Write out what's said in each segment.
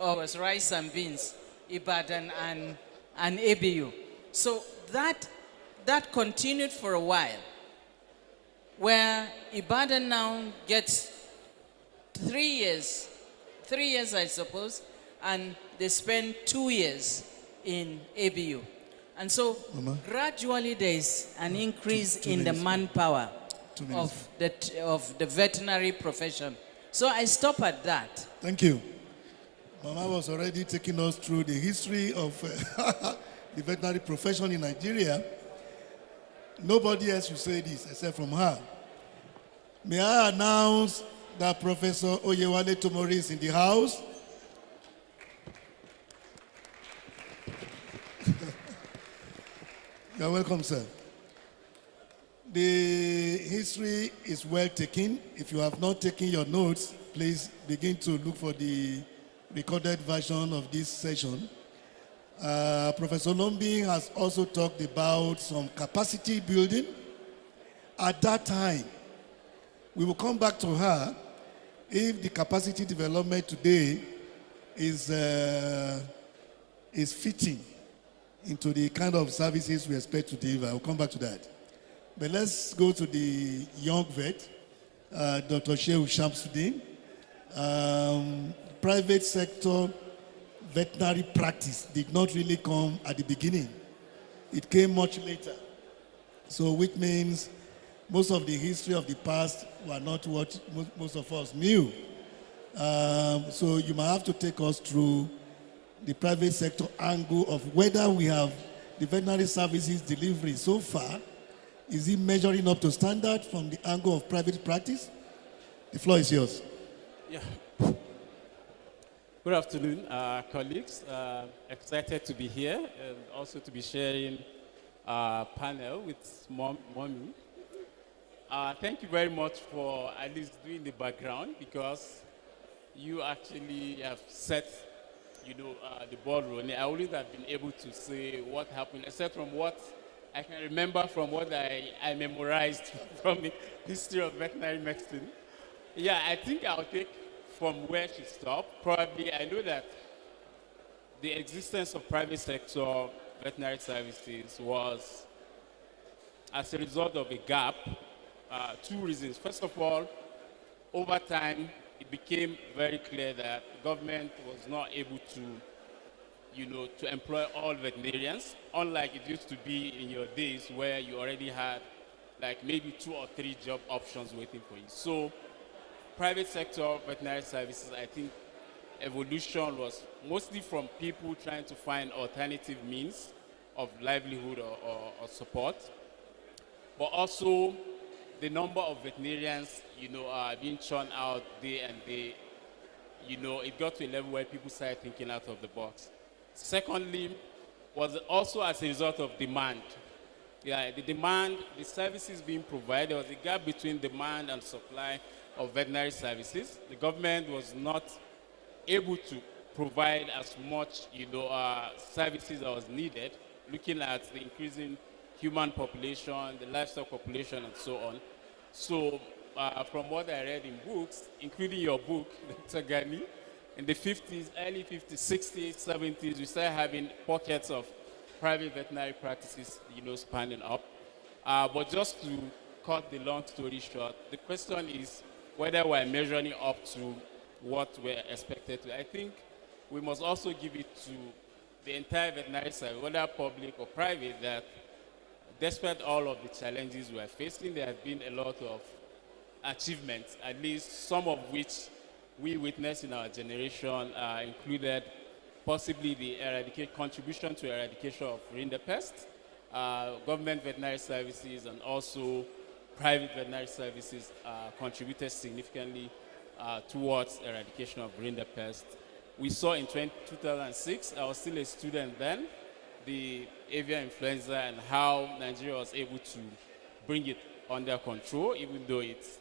or was rice and beans, Ibadan and ABU. So that continued for a while, where Ibadan now gets 3 years, 3 years I suppose, and they spend 2 years in ABU. And so gradually there is an increase in the manpower of the veterinary profession. So I stop at that. Thank you. Mama was already taking us through the history of the veterinary profession in Nigeria. Nobody else will say this except from her. May I announce that Professor Oyewale Tomori is in the house? You're welcome, sir. The history is well taken. If you have not taken your notes, please begin to look for the recorded version of this session. Professor Lombi has also talked about some capacity building. At that time, we will come back to her if the capacity development today is fitting into the kind of services we expect to deliver. I'll come back to that. But let's go to the young vet, Dr. Shehu Shamsuddin. Private sector veterinary practice did not really come at the beginning. It came much later. So which means most of the history of the past were not what most of us knew. So you might have to take us through the private sector angle of whether we have the veterinary services delivery so far. Is it measuring up to standard from the angle of private practice? The floor is yours. Yeah. Good afternoon, colleagues. Excited to be here and also to be sharing a panel with Mommy. Thank you very much for at least doing the background, because you actually have set the ball rolling. I wouldn't have been able to say what happened, except from what I can remember from what I memorized from the history of veterinary medicine. Yeah, I think I'll take from where she stopped. Probably, I know that the existence of private sector veterinary services was as a result of a gap. Two reasons. First of all, over time, it became very clear that the government was not able to employ all veterinarians, unlike it used to be in your days where you already had like maybe 2 or 3 job options waiting for you. So private sector veterinary services, I think evolution was mostly from people trying to find alternative means of livelihood or support, but also the number of veterinarians, being churned out day and day, it got to a level where people started thinking out of the box. Secondly, was also as a result of demand. Yeah, the demand, the services being provided, there was a gap between demand and supply of veterinary services. The government was not able to provide as much, services that was needed, looking at the increasing human population, the livestock population, and so on. So, from what I read in books, including your book, Dr. Gani, in the 50s, early 50s, 60s, 70s, we started having pockets of private veterinary practices, spanning up. But just to cut the long story short, the question is whether we're measuring up to what we're expected to. I think we must also give it to the entire veterinary service, whether public or private, that despite all of the challenges we are facing, there have been a lot of achievements, at least some of which we witnessed in our generation, included possibly the contribution to eradication of rinderpest, government veterinary services, and also private veterinary services contributed significantly towards eradication of rinderpest. We saw in 2006, I was still a student then, the avian influenza and how Nigeria was able to bring it under control, even though it's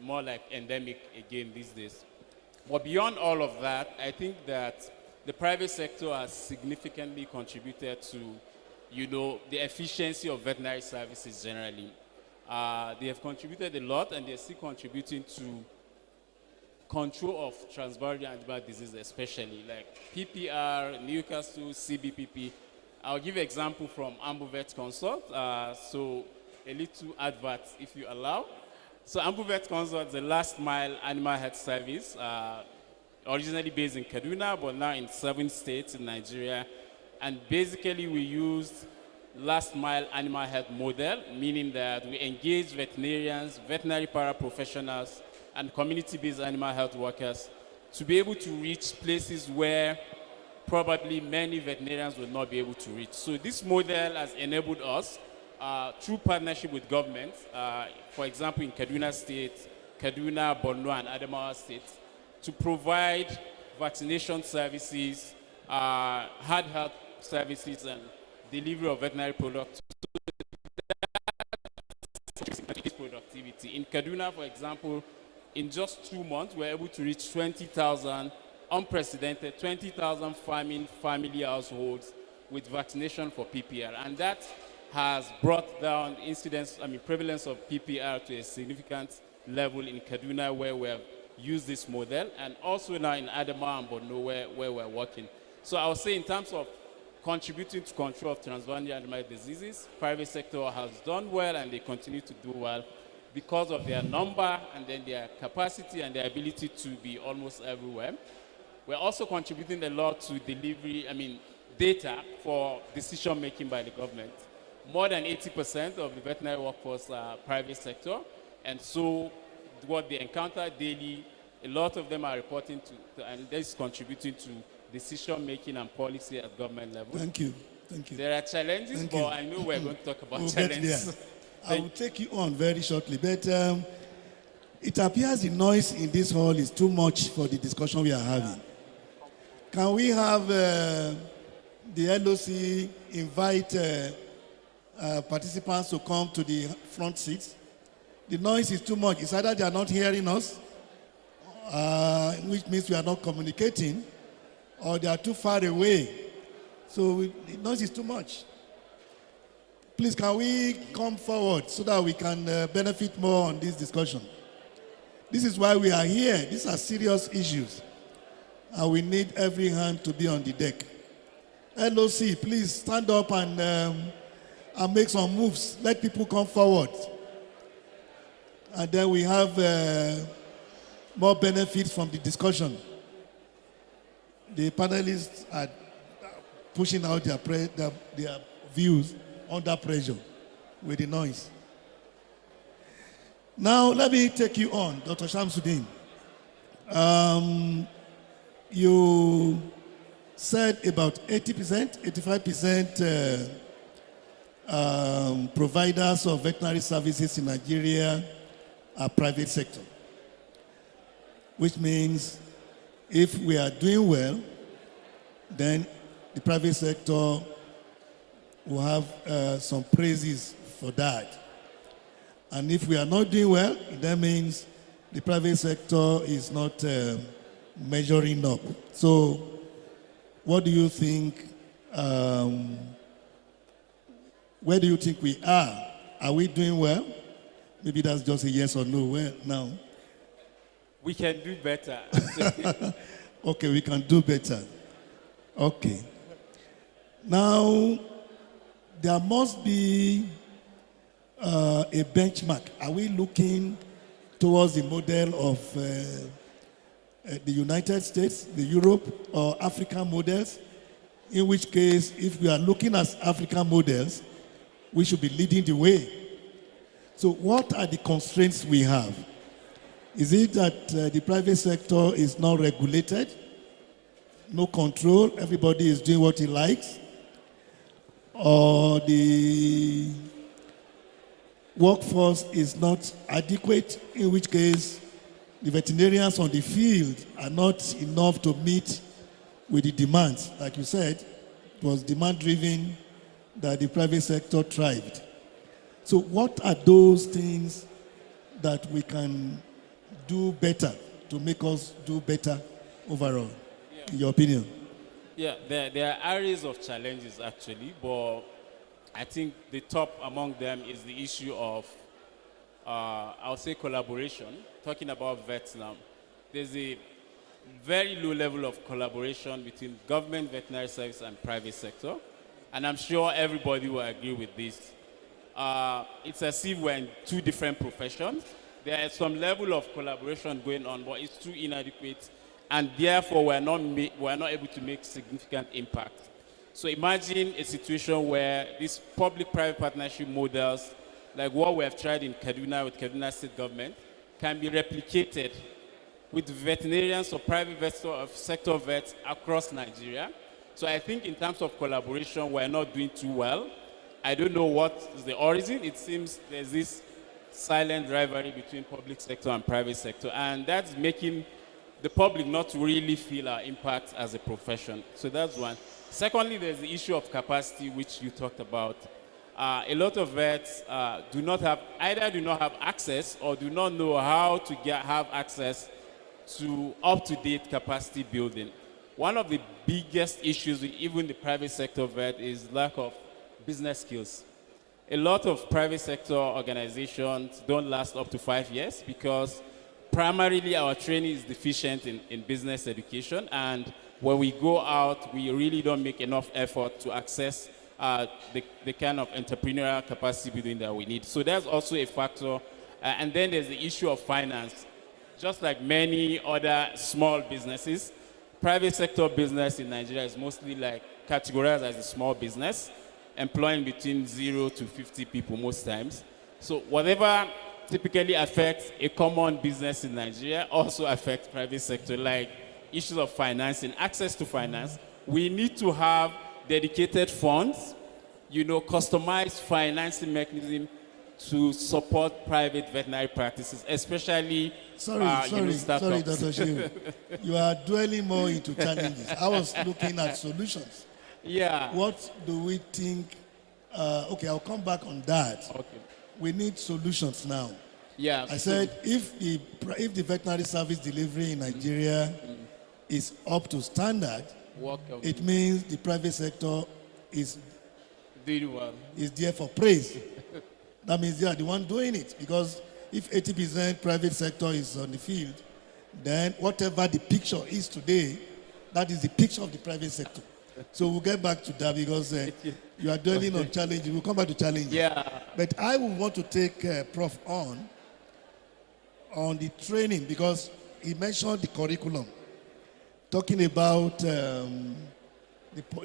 more like endemic again these days. But beyond all of that, I think that the private sector has significantly contributed to, the efficiency of veterinary services generally. They have contributed a lot, and they're still contributing to control of transboundary animal disease, especially like PPR, Newcastle, CBPP. I'll give an example from AmbuVet Consult. So a little advert, if you allow. So AmbuVet Consult is the last mile animal health service, originally based in Kaduna, but now in 7 states in Nigeria. And basically we used last mile animal health model, meaning that we engage veterinarians, veterinary paraprofessionals, and community-based animal health workers to be able to reach places where probably many veterinarians will not be able to reach. So this model has enabled us, through partnership with government, for example, in Kaduna State, Kaduna, Borno, and Adamawa States, to provide vaccination services, hard health services, and delivery of veterinary products to productivity. In Kaduna, for example, in just 2 months, we're able to reach 20,000, unprecedented 20,000 farming family households with vaccination for PPR. And that has brought down prevalence of PPR to a significant level in Kaduna, where we have used this model, and also now in Adamawa and Borno, where we're working. So I would say in terms of contributing to control of transboundary animal diseases, private sector has done well, and they continue to do well because of their number and then their capacity and their ability to be almost everywhere. We're also contributing a lot to data for decision making by the government. More than 80% of the veterinary workforce are private sector, and so what they encounter daily, a lot of them are reporting to and this is contributing to decision making and policy at government level. Thank you. There are challenges, but I know we're going to talk about we'll challenges. I will take you on very shortly, but it appears the noise in this hall is too much for the discussion we are having. Can we have the LOC invite participants to come to the front seats? The noise is too much. It's either they are not hearing us, which means we are not communicating, or they are too far away. So the noise is too much. Please, can we come forward so that we can benefit more on this discussion? This is why we are here. These are serious issues, and we need every hand to be on the deck. LOC, please stand up and make some moves. Let people come forward. And then we have more benefits from the discussion. The panelists are pushing out their views under pressure with the noise. Now, let me take you on, Dr. Shamsuddin. You said about 80%, 85% providers of veterinary services in Nigeria are private sector, which means if we are doing well, then the private sector will have some praises for that. And if we are not doing well, that means the private sector is not measuring up. So what do you think, where do you think we are? Are we doing well? Maybe that's just a yes or no. Well, now. We can do better. Okay, we can do better. Okay. Now, there must be a benchmark. Are we looking towards the model of the United States, the Europe, or African models? In which case, if we are looking at African models, we should be leading the way. So what are the constraints we have? Is it that the private sector is not regulated? No control, everybody is doing what he likes? Or the workforce is not adequate, in which case the veterinarians on the field are not enough to meet with the demands? Like you said, it was demand-driven that the private sector thrived. So what are those things that we can do better to make us do better overall, in your opinion? Yeah, there are areas of challenges actually, but I think the top among them is the issue of, I'll say collaboration, talking about vets now. there's a very low level of collaboration between government veterinary service and private sector. And I'm sure everybody will agree with this. It's as if we're in two different professions. There is some level of collaboration going on, but it's too inadequate, and therefore we're not able to make significant impact. So imagine a situation where these public-private partnership models, like what we have tried in Kaduna with Kaduna State Government, can be replicated with veterinarians or private sector vets across Nigeria. So I think in terms of collaboration, we're not doing too well. I don't know what is the origin. It seems there's this silent rivalry between public sector and private sector, and that's making the public not really feel our impact as a profession. So that's one. Secondly, there's the issue of capacity, which you talked about. A lot of vets do not have access or do not know how to have access to up-to-date capacity building. One of the biggest issues with even the private sector vet is lack of business skills. A lot of private sector organizations don't last up to 5 years because primarily our training is deficient in business education, and when we go out, we really don't make enough effort to access the kind of entrepreneurial capacity building that we need. So that's also a factor. And then there's the issue of finance. Just like many other small businesses, private sector business in Nigeria is mostly like categorized as a small business, employing between 0 to 50 people most times. So whatever typically affects a common business in Nigeria also affects private sector, like issues of financing, access to finance. We need to have dedicated funds, customized financing mechanism to support private veterinary practices, especially Sorry, Dr. Shiu. You are dwelling more into challenges. I was looking at solutions. Yeah. What do we think? Okay, I'll come back on that. Okay. We need solutions now. Yeah. I said if the veterinary service delivery in Nigeria is up to standard, it means the private sector is doing well. Is there for praise. That means they are the one doing it, because if 80% private sector is on the field, then whatever the picture is today, that is the picture of the private sector. So we'll get back to that, because you are dwelling on challenges. We'll come back to challenges. Yeah. But I would want to take Prof. on the training, because he mentioned the curriculum, talking about the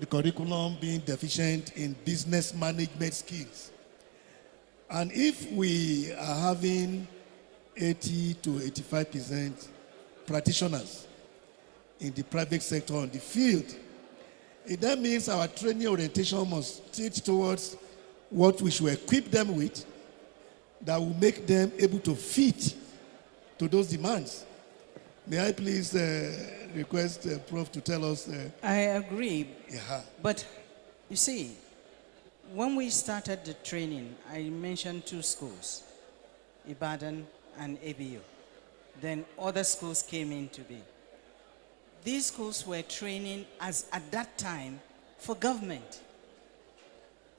curriculum being deficient in business management skills. And if we are having 80 to 85% practitioners in the private sector on the field, it then means our training orientation must teach towards what we should equip them with that will make them able to fit to those demands. May I please request Prof. to tell us? I agree. Yeah. But you see, when we started the training, I mentioned 2 schools, Ibadan and ABU. Then other schools came into being. These schools were training at that time for government.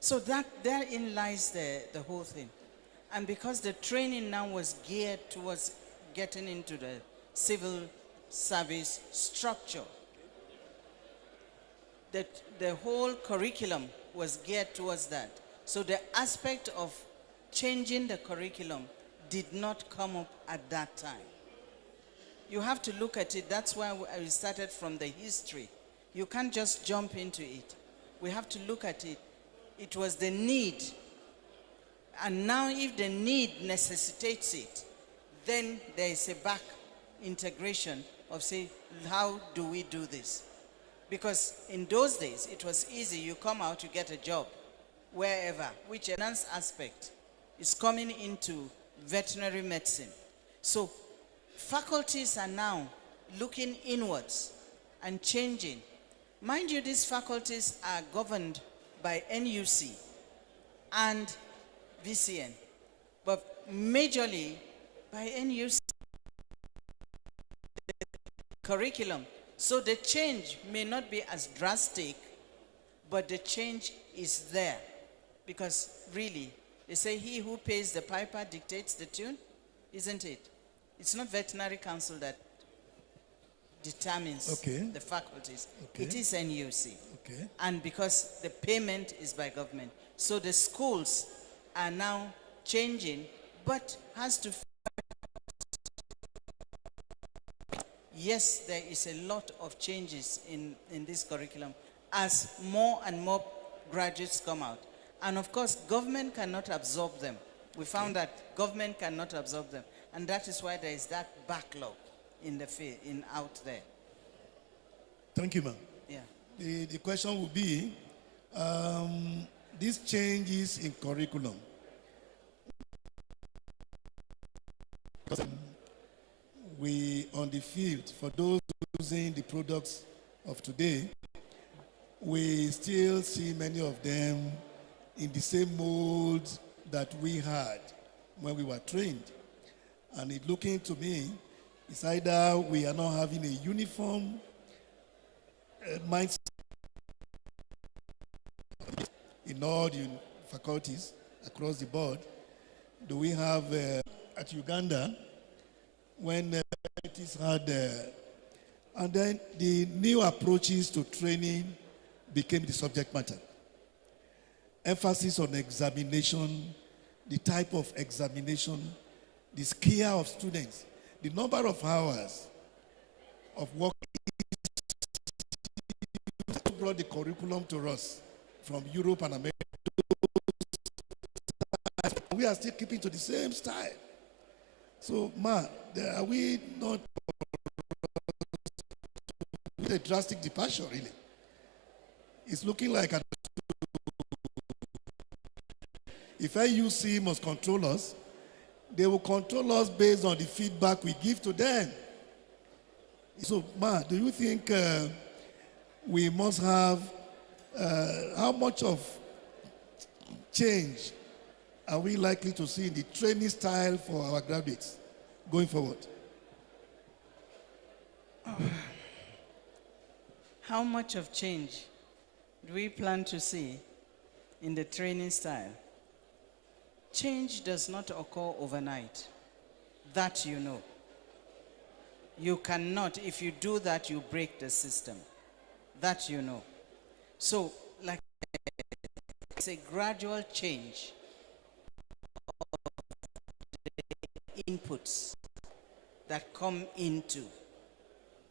So therein lies the whole thing. And because the training now was geared towards getting into the civil service structure, the whole curriculum was geared towards that. So the aspect of changing the curriculum did not come up at that time. You have to look at it. That's why we started from the history. You can't just jump into it. We have to look at it. It was the need. And now if the need necessitates it, then there is a back integration of, say, how do we do this? Because in those days, it was easy. You come out, you get a job, wherever, which enhanced aspect is coming into veterinary medicine. So faculties are now looking inwards and changing. Mind you, these faculties are governed by NUC and VCN, but majorly by NUC curriculum. So the change may not be as drastic, but the change is there. Because really, they say he who pays the piper dictates the tune, isn't it? It's not veterinary council that determines Okay. the faculties. Okay. It is NUC. Okay. And because the payment is by government. So the schools are now changing, but has to. Yes, there is a lot of changes in this curriculum as more and more graduates come out. And of course, government cannot absorb them. We found that government cannot absorb them. And that is why there is that backlog in the field, out there. Thank you, ma'am. Yeah. The question would be, these changes in curriculum, we on the field, for those using the products of today, we still see many of them in the same mold that we had when we were trained. And it looking to me, it's either we are not having a uniform mindset in all the faculties across the board. Do we have at Uganda, when it is had, and then the new approaches to training became the subject matter. Emphasis on examination, the type of examination, the scale of students, the number of hours of work brought the curriculum to us from Europe and America. We are still keeping to the same style. So, man, are we not with a drastic departure, really? It's looking like if IUC must control us, they will control us based on the feedback we give to them. So, man, do you think we must have, how much of change are we likely to see in the training style for our graduates going forward? How much of change do we plan to see in the training style? Change does not occur overnight. That you know. You cannot, if you do that, you break the system. That you know. So, like, it's a gradual change of the inputs that come into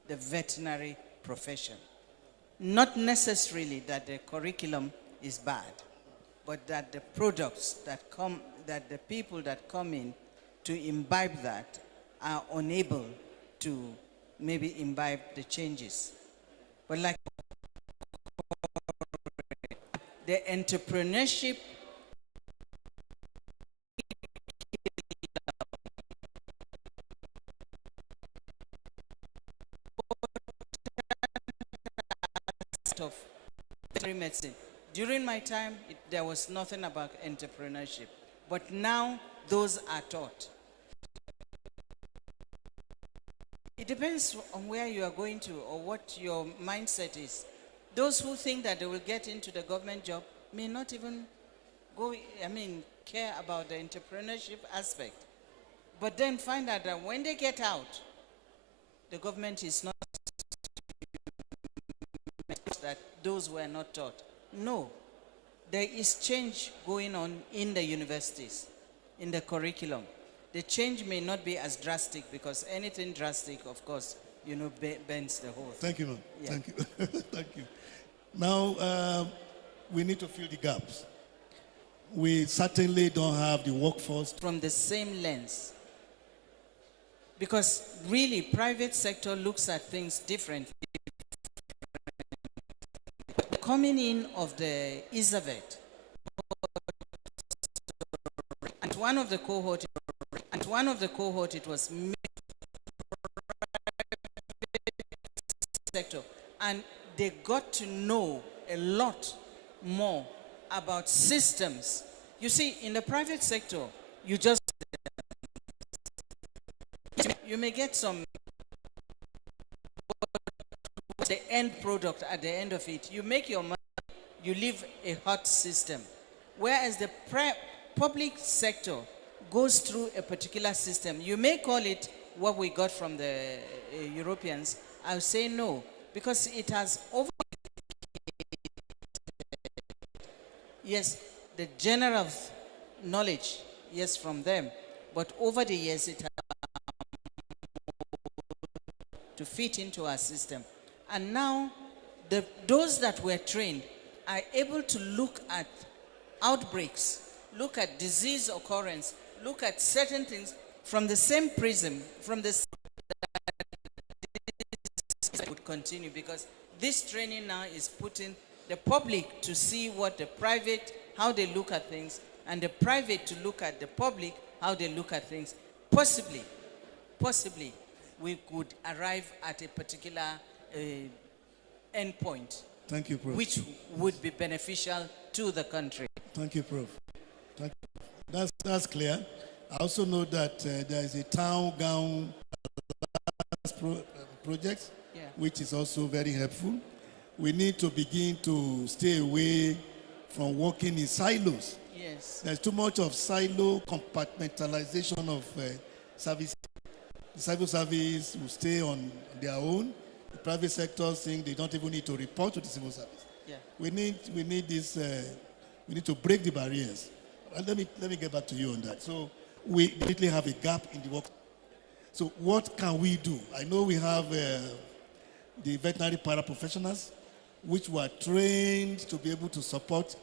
the veterinary profession. Not necessarily that the curriculum is bad, but that the products that come, that the people that come in to imbibe that are unable to maybe imbibe the changes. But like the entrepreneurship of veterinary medicine. During my time, there was nothing about entrepreneurship. But now, those are taught. It depends on where you are going to or what your mindset is. Those who think that they will get into the government job may not even care about the entrepreneurship aspect. But then find out that when they get out, the government is not that those were not taught. No. There is change going on in the universities, in the curriculum. The change may not be as drastic because anything drastic, of course, bends the whole thing. Thank you, ma'am. Yeah. Thank you. Thank you. Now, we need to fill the gaps. We certainly don't have the workforce. From the same lens. Because really, private sector looks at things differently. The coming in of the ISAVET, and one of the cohort, it was sector, and they got to know a lot more about systems. You see, in the private sector, you may get some the end product at the end of it. You make your money, you leave a hot system. Whereas the public sector goes through a particular system. You may call it what we got from the Europeans I would say no, because it has over. Yes, the general knowledge, yes, from them, but over the years it has to fit into our system. And now, those that were trained are able to look at outbreaks, look at disease occurrence, look at certain things from the same prism, from the same would continue, because this training now is putting the public to see what the private, how they look at things, and the private to look at the public, how they look at things. Possibly, we could arrive at a particular endpoint. Thank you, Prof. Which would be beneficial to the country. Thank you, Prof. Thank you. That's clear. I also know that there is a town gown project, Yeah. which is also very helpful. We need to begin to stay away from working in silos. Yes. There's too much of silo compartmentalization of service. The civil service will stay on their own. The private sector think they don't even need to report to the civil service. Yeah. We need this. We need to break the barriers. And let me get back to you on that. So we definitely have a gap in the work. So what can we do? I know we have the veterinary paraprofessionals, which were trained to be able to support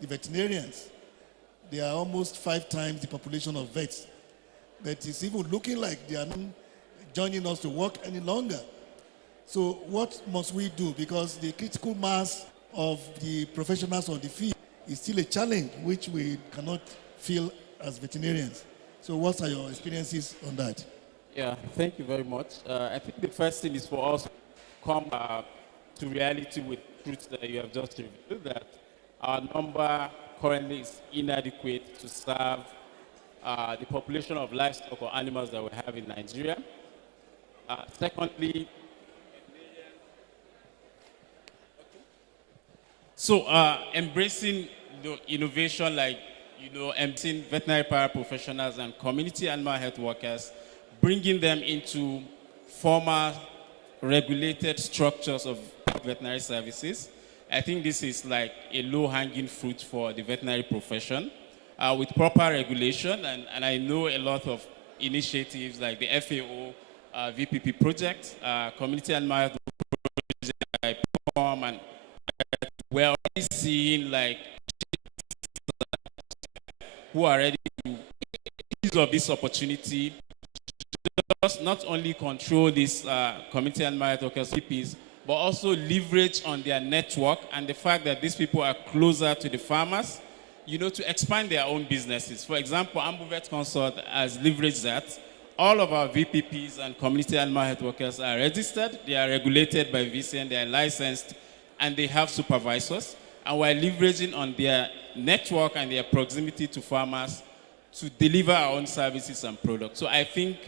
the veterinarians. They are almost 5 times the population of vets. But it's even looking like they are not joining us to work any longer. So what must we do? Because the critical mass of the professionals on the field is still a challenge which we cannot feel as veterinarians. So what are your experiences on that? Yeah, thank you very much. I think the first thing is for us to come to reality with truths that you have just revealed, that our number currently is inadequate to serve the population of livestock or animals that we have in Nigeria. Secondly, so embracing the innovation, like, embracing veterinary paraprofessionals and community animal health workers, bringing them into formal regulated structures of veterinary services. I think this is like a low-hanging fruit for the veterinary profession with proper regulation. And I know a lot of initiatives like the FAO, VPP project, community animal health project, and we're already seeing like who are ready to use of this opportunity to just not only control these community animal health workers, VPs, but also leverage on their network and the fact that these people are closer to the farmers, to expand their own businesses. For example, AmbuVet Consult has leveraged that. All of our VPPs and community animal health workers are registered, they are regulated by VCN, they are licensed, and they have supervisors. And we're leveraging on their network and their proximity to farmers to deliver our own services and products. So I think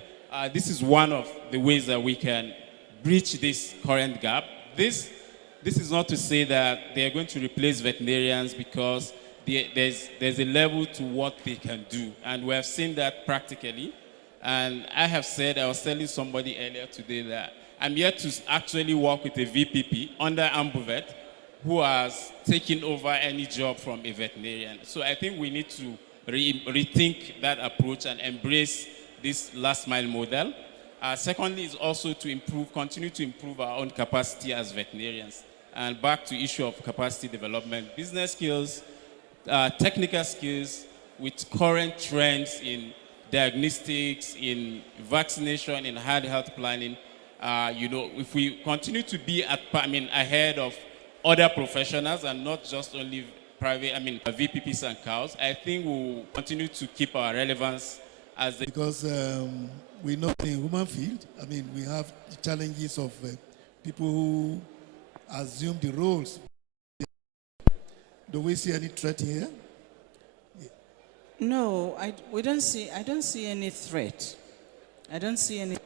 this is one of the ways that we can breach this current gap. This is not to say that they are going to replace veterinarians, because there's a level to what they can do. And we have seen that practically. And I was telling somebody earlier today that I'm yet to actually work with a VPP under AmbuVet who has taken over any job from a veterinarian. So I think we need to rethink that approach and embrace this last mile model. Secondly is also to continue to improve our own capacity as veterinarians. And back to issue of capacity development, business skills, technical skills with current trends in diagnostics, in vaccination, in hard health planning. If we continue to be ahead of other professionals and not just only VPPs and cows, I think we'll continue to keep our relevance as because we know in human field, we have the challenges of people who assume the roles. Do we see any threat here? No, I don't see any threat. I don't see any.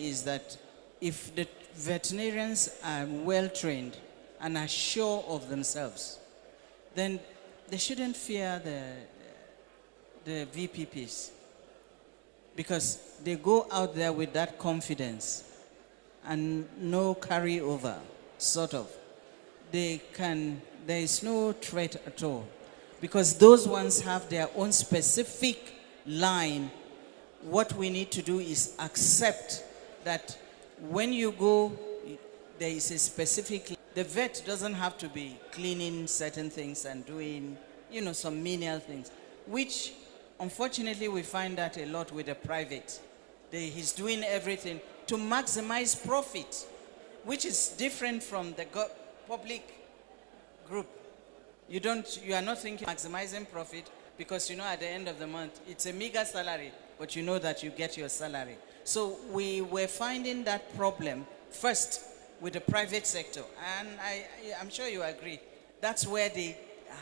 Is that if the veterinarians are well trained and are sure of themselves, then they shouldn't fear the VPPs, because they go out there with that confidence and no carryover, sort of. There is no threat at all, because those ones have their own specific line. What we need to do is accept that when you go, there is a specific, the vet doesn't have to be cleaning certain things and doing, some menial things, which unfortunately we find that a lot with the private. He's doing everything to maximize profit, which is different from the public group. You are not thinking maximizing profit, because at the end of the month, it's a meager salary, but you know that you get your salary. So we were finding that problem first with the private sector, and I'm sure you agree. That's where they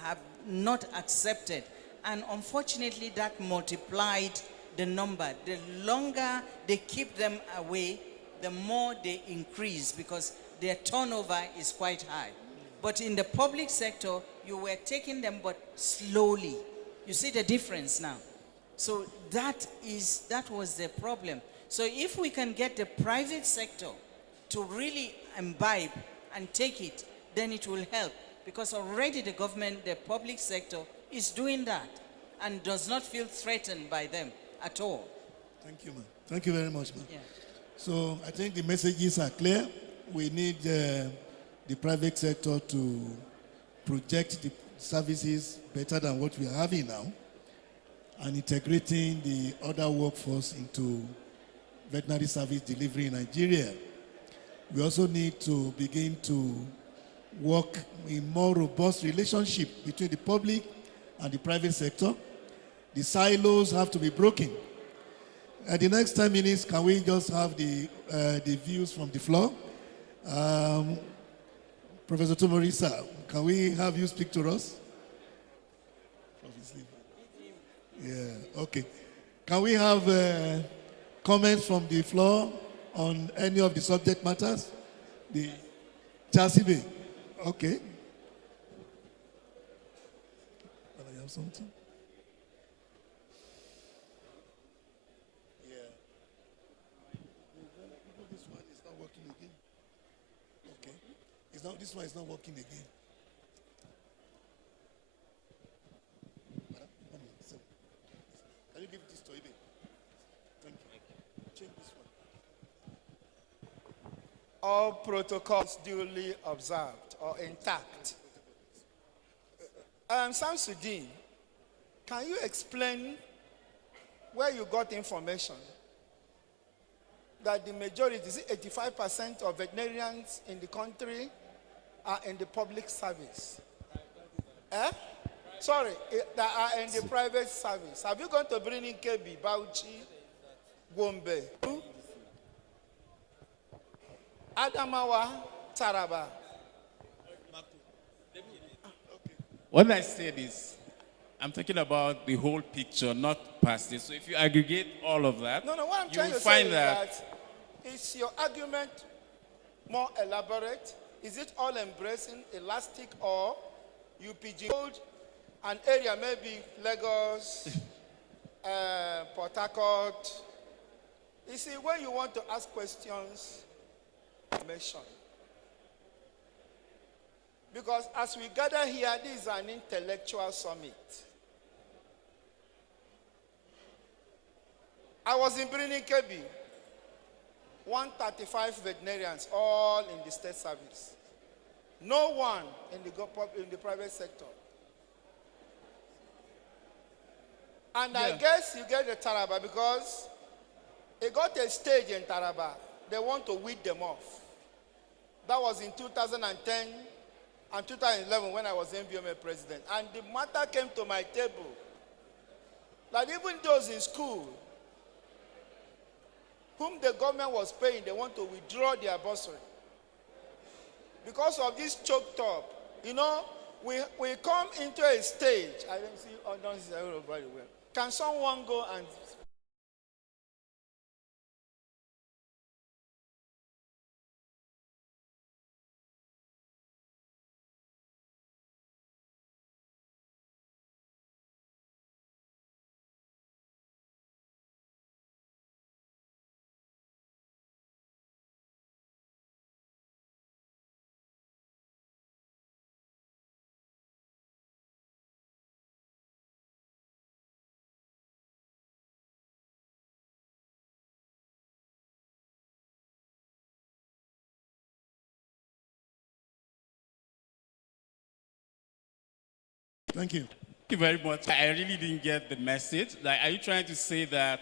have not accepted, and unfortunately that multiplied the number. The longer they keep them away, the more they increase, because their turnover is quite high. But in the public sector, you were taking them, but slowly. You see the difference now. So that was the problem. So if we can get the private sector to really imbibe and take it, then it will help. Because already the government, the public sector, is doing that and does not feel threatened by them at all. Thank you, ma'am. Thank you very much, ma'am. Yeah. So I think the messages are clear. We need the private sector to project the services better than what we are having now, and integrating the other workforce into veterinary service delivery in Nigeria. We also need to begin to work in more robust relationship between the public and the private sector. The silos have to be broken. At the next 10 minutes, can we just have the views from the floor? Professor Tomorisa, can we have you speak to us? Yeah, okay. Can we have comments from the floor on any of the subject matters? The Chasibe, okay. You have something? Yeah. This one is not working again. Okay. This one is not working again. Can you give this to Ibe? Thank you. Change this one. All protocols duly observed or intact. Samsudin, can you explain where you got information that the majority, is it 85% of veterinarians in the country are in the public service? Sorry, that are in the private service. Have you gone to bring in KB, Bauchi, Gombe, Adamawa, Taraba? What I said is, I'm talking about the whole picture, not past it. So if you aggregate all of that, No, what I'm you trying will to say find is that is your argument more elaborate? Is it all embracing, elastic, or you pigeonholed an area, maybe Lagos, Port Harcourt? You see, when you want to ask questions, information. Because as we gather here, this is an intellectual summit. I was in Birnin Kebbi, 135 veterinarians, all in the state service. No one in the private sector. And yeah. I guess you get the Taraba because it got a stage in Taraba. They want to weed them off. That was in 2010 and 2011 when I was NVMA president. And the matter came to my table that even those in school whom the government was paying, they want to withdraw their bursary. Because of this choked up, we come into a stage. I don't see, don't see everybody well. Can someone go and Thank you. Thank you very much. I really didn't get the message. Like, are you trying to say that